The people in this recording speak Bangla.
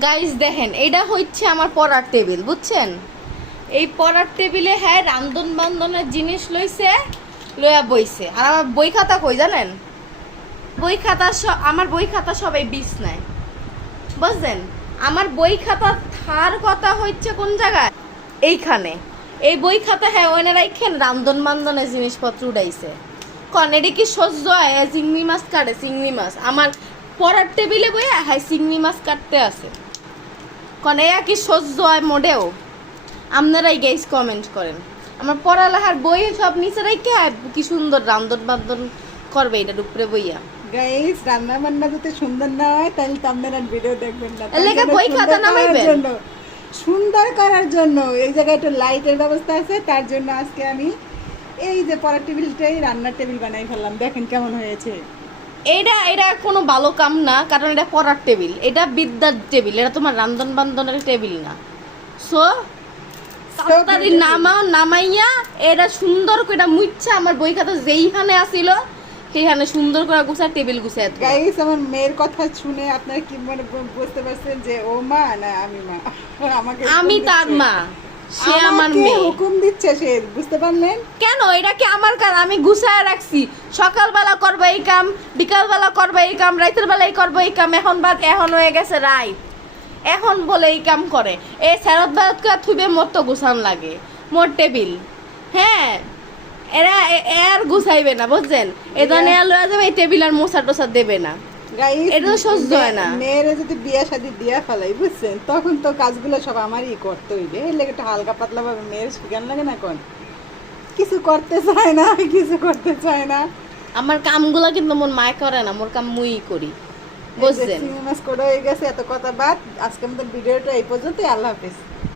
গাইস দেখেন, এটা হচ্ছে আমার পড়ার টেবিল, বুঝছেন? এই পড়ার টেবিলে হ্যাঁ রান্ধন বান্ধনের জিনিস লইছে, লইয়া বইছে। আর আমার বই খাতা কই জানেন? বই খাতা আমার বই খাতা সবাই বিছনায়, বুঝছেন? আমার বই খাতা থার কথা হচ্ছে কোন জায়গায়? এইখানে। এই বই খাতা হ্যাঁ ওনারাই খেন রান্ধন বান্ধনের জিনিসপত্র উঠাইছে। কন এটা কি সহ্য হয়? চিংড়ি মাছ কাটে, চিংড়ি মাছ আমার পড়ার টেবিলে বইয়া হ্যাঁ চিংড়ি মাছ কাটতে আছে। কন এ কি সহ্য হয় মোটেও? আপনারাই গাইস কমেন্ট করেন। আমার পড়ালেখার বই সব নিচে রেখে কি সুন্দর রান্ধন বান্ধন করবে এটার উপরে বইয়া। গাইস রান্না বান্না যদি সুন্দর না হয় তাহলে তো আপনারা ভিডিও দেখবেন না। এর লেগে বই খাতা নামাইবেন। সুন্দর করার জন্য এই জায়গায় একটু লাইটের ব্যবস্থা আছে, তার জন্য আজকে আমি এই যে পড়ার টেবিলটাই রান্নার টেবিল বানাই ফেললাম। দেখেন কেমন হয়েছে। এটা কোনো ভালো কাম না, কারণ এটা পড়ার টেবিল, এটা বিদ্যার টেবিল, এটা তোমার রান্ধন বান্ধনের টেবিল না। সো তাড়াতাড়ি নামাইয়া এটা সুন্দর করে মুইচ্ছা আমার বই খাতা যেইখানে আসিল সেইখানে সুন্দর করে গুছায় টেবিল গুছায়। গাইস আমার মেয়ের কথা শুনে আপনারা কি মনে বুঝতে পারছেন যে ও মা না আমি মা? আমাকে আমি তার মা, সে আমার মেয়ে। হুকুম দিচ্ছে সে, বুঝতে পারলেন? কেন এটা কি আমার কাজ? আমি গুছায় রাখছি, সকালবেলা করবো এই কাম, বিকালবেলা করবো এই কাম, রাতের বেলায় করবো এই কাম। এখন হয়ে গেছে রাত, এখন বলে এই কাম করে। এই ফেরত বেরত থুবে মোর তো গুছান লাগে, মোর টেবিল। হ্যাঁ এরা এর গুছাইবে না, বুঝছেন? এটা নেওয়া লয়া যাবে, এই টেবিল আর মোছা টোছা দেবে না। গাইস এটা তো সহ্য হয় না। মেয়েরা যদি বিয়ে শাদী দিয়া ফেলাই, বুঝছেন, তখন তো কাজগুলো সব আমারই করতে হইবে। এই লেগে একটু হালকা পাতলা ভাবে মেয়ের শিখান লাগে না, কোন কিছু করতে চায় না, কিছু করতে চায় না। আমার কামগুলা কিন্তু মোর মায় করে না, মোর কাম মুই করি, বুঝছেন? সিনেমাস করে হয়ে গেছে, এত কথা বাদ। আজকে আমাদের ভিডিওটা এই পর্যন্তই। আল্লাহ হাফেজ।